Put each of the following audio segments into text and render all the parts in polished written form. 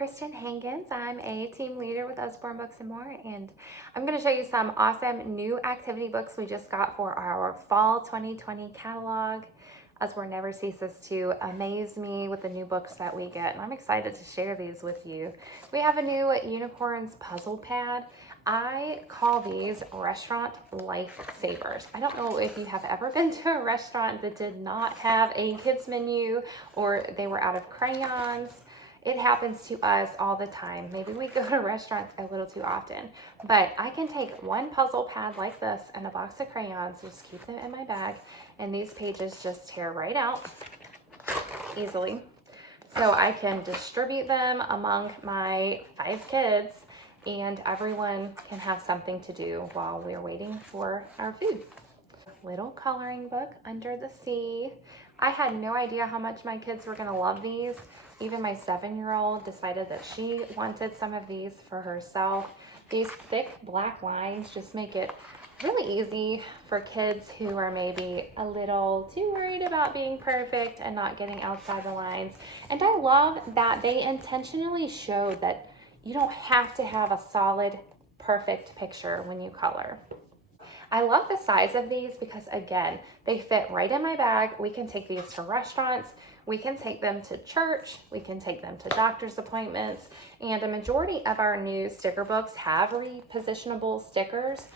Kristen Hankins. I'm a team leader with Usborne Books More, and I'm going to show you some awesome new activity books we just got for our fall 2020 catalog. Usborne never ceases to amaze me with the new books that we get, and I'm excited to share these with you. We have a new Unicorns puzzle pad. I call these restaurant lifesavers. I don't know if you have ever been to a restaurant that did not have a kids menu or they were out of crayons. It happens to us all the time. Maybe we go to restaurants a little too often, but I can take one puzzle pad like this and a box of crayons, just keep them in my bag, and these pages just tear right out easily. So I can distribute them among my 5 kids, and everyone can have something to do while we're waiting for our food. Little coloring book, Under the Sea. I had no idea how much my kids were gonna love these. Even my 7-year-old decided that she wanted some of these for herself. These thick black lines just make it really easy for kids who are maybe a little too worried about being perfect and not getting outside the lines. And I love that they intentionally showed that you don't have to have a solid, perfect picture when you color. I love the size of these because, again, they fit right in my bag. We can take these to restaurants, we can take them to church, we can take them to doctor's appointments, and a majority of our new sticker books have repositionable stickers.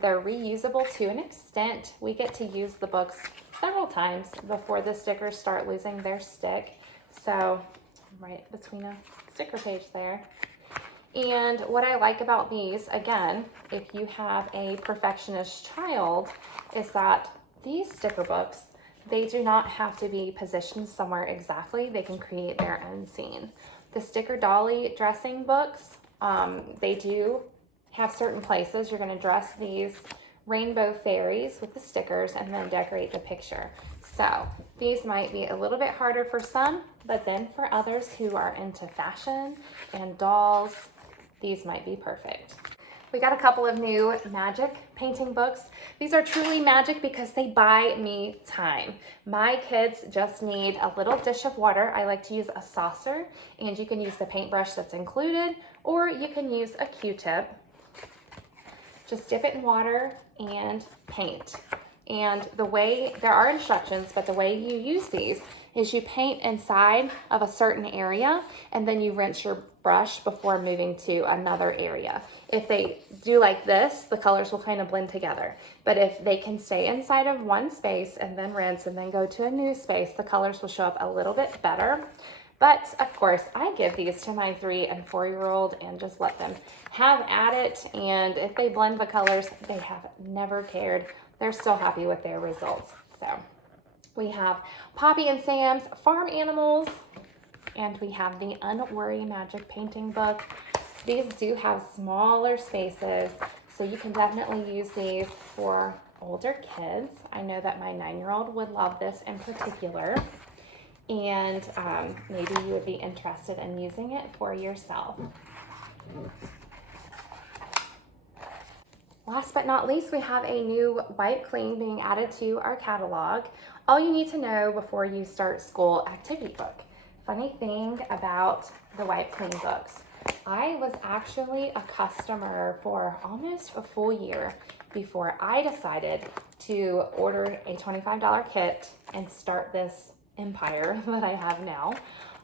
They're reusable to an extent. We get to use the books several times before the stickers start losing their stick. So, right between a sticker page there. And what I like about these, again, if you have a perfectionist child, is that these sticker books, they do not have to be positioned somewhere exactly. They can create their own scene. The Sticker Dolly dressing books, they do have certain places. You're going to dress these rainbow fairies with the stickers and then decorate the picture. So these might be a little bit harder for some, but then for others who are into fashion and dolls, these might be perfect. We got a couple of new magic painting books. These are truly magic because they buy me time. My kids just need a little dish of water. I like to use a saucer, and you can use the paintbrush that's included, or you can use a Q-tip. Just dip it in water and paint. And the way, there are instructions, but the way you use these is you paint inside of a certain area and then you rinse your brush before moving to another area. If they do like this, the colors will kind of blend together. But if they can stay inside of one space and then rinse and then go to a new space, the colors will show up a little bit better. But of course, I give these to my 3- and 4-year-old and just let them have at it. And if they blend the colors, they have never cared. They're still happy with their results. So we have Poppy and Sam's Farm Animals, and we have the Unworry Magic Painting book. These do have smaller spaces, so you can definitely use these for older kids. I know that my 9-year-old would love this in particular, and maybe you would be interested in using it for yourself. Last but not least, we have a new Wipe Clean being added to our catalog. All you need to know before you start school activity book. Funny thing about the Wipe Clean books, I was actually a customer for almost a full year before I decided to order a $25 kit and start this empire that I have now.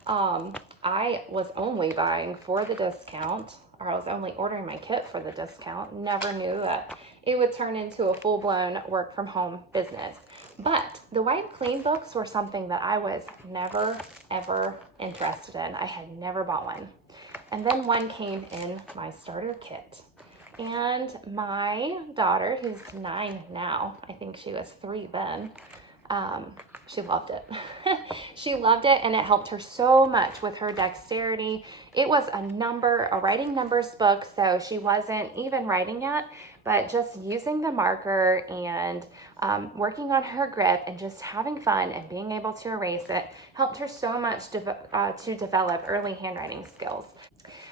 I was only buying for the discount, or I was only ordering my kit for the discount. Never knew that it would turn into a full-blown work from home business. But the Wipe Clean books were something that I was never, ever interested in. I had never bought one. And then one came in my starter kit. And my daughter, who's 9 now, I think she was 3 then, she loved it. She loved it, and it helped her so much with her dexterity. It was a writing numbers book, so she wasn't even writing it, but just using the marker and working on her grip and just having fun and being able to erase it helped her so much to develop early handwriting skills.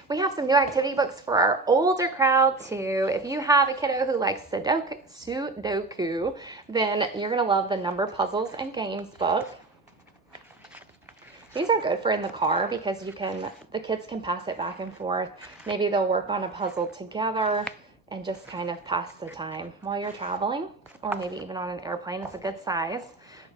We have some new activity books for our older crowd too. If you have a kiddo who likes Sudoku, then you're gonna love the Number Puzzles and Games book. These are good for in the car because the kids can pass it back and forth. Maybe they'll work on a puzzle together and just kind of pass the time while you're traveling, or maybe even on an airplane. It's a good size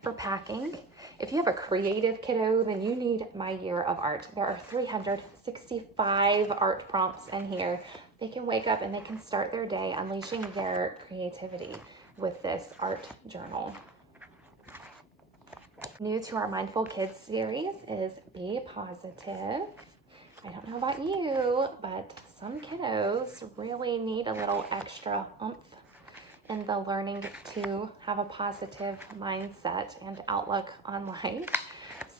for packing. If you have a creative kiddo, then you need My Year of Art. There are 365 art prompts in here. They can wake up and they can start their day unleashing their creativity with this art journal. New to our Mindful Kids series is Be Positive. I don't know about you, but some kiddos really need a little extra oomph in the learning to have a positive mindset and outlook on life.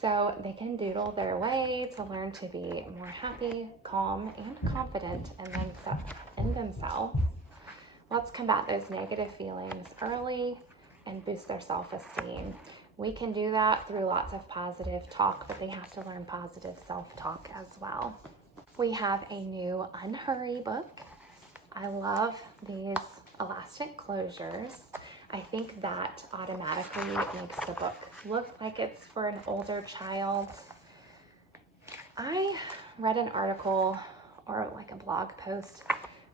So they can doodle their way to learn to be more happy, calm, and confident in themselves. Let's combat those negative feelings early and boost their self-esteem. We can do that through lots of positive talk, but they have to learn positive self-talk as well. We have a new Unhurry book. I love these elastic closures. I think that automatically makes the book look like it's for an older child. I read an article or like a blog post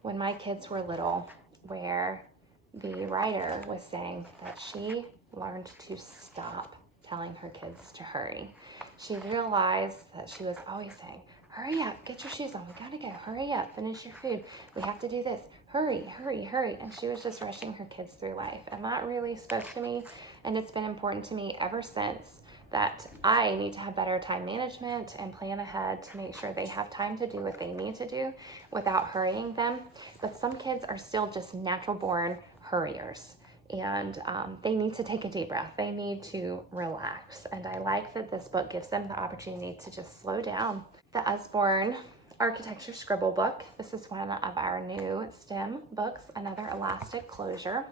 when my kids were little where the writer was saying that she learned to stop telling her kids to hurry. She realized that she was always saying, hurry up, get your shoes on, we gotta go, hurry up, finish your food, we have to do this, hurry, hurry, hurry. And she was just rushing her kids through life. And that really spoke to me. And it's been important to me ever since that I need to have better time management and plan ahead to make sure they have time to do what they need to do without hurrying them. But some kids are still just natural born hurriers. And they need to take a deep breath. They need to relax. And I like that this book gives them the opportunity to just slow down. The Usborne Architecture Scribble book. This is one of our new STEM books, another elastic closure.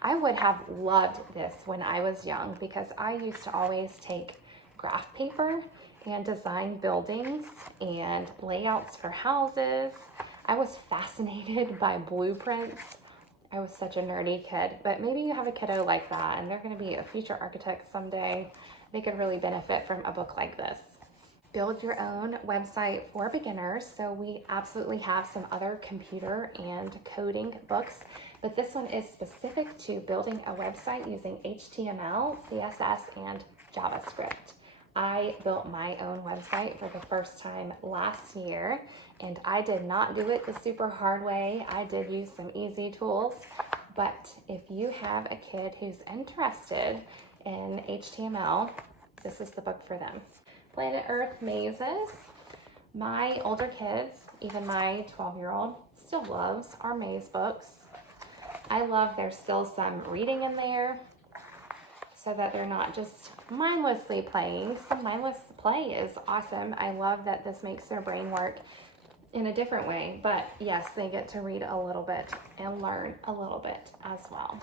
I would have loved this when I was young because I used to always take graph paper and design buildings and layouts for houses. I was fascinated by blueprints. I was such a nerdy kid, but maybe you have a kiddo like that and they're going to be a future architect someday. They could really benefit from a book like this. Build your own website for beginners. So we absolutely have some other computer and coding books, but this one is specific to building a website using HTML, CSS, and JavaScript. I built my own website for the first time last year, and I did not do it the super hard way. I did use some easy tools, but if you have a kid who's interested in HTML, this is the book for them. Planet Earth mazes. My older kids, even my 12-year-old, still loves our maze books. I love there's still some reading in there so that they're not just mindlessly playing. Some mindless play is awesome. I love that this makes their brain work in a different way, but yes, they get to read a little bit and learn a little bit as well.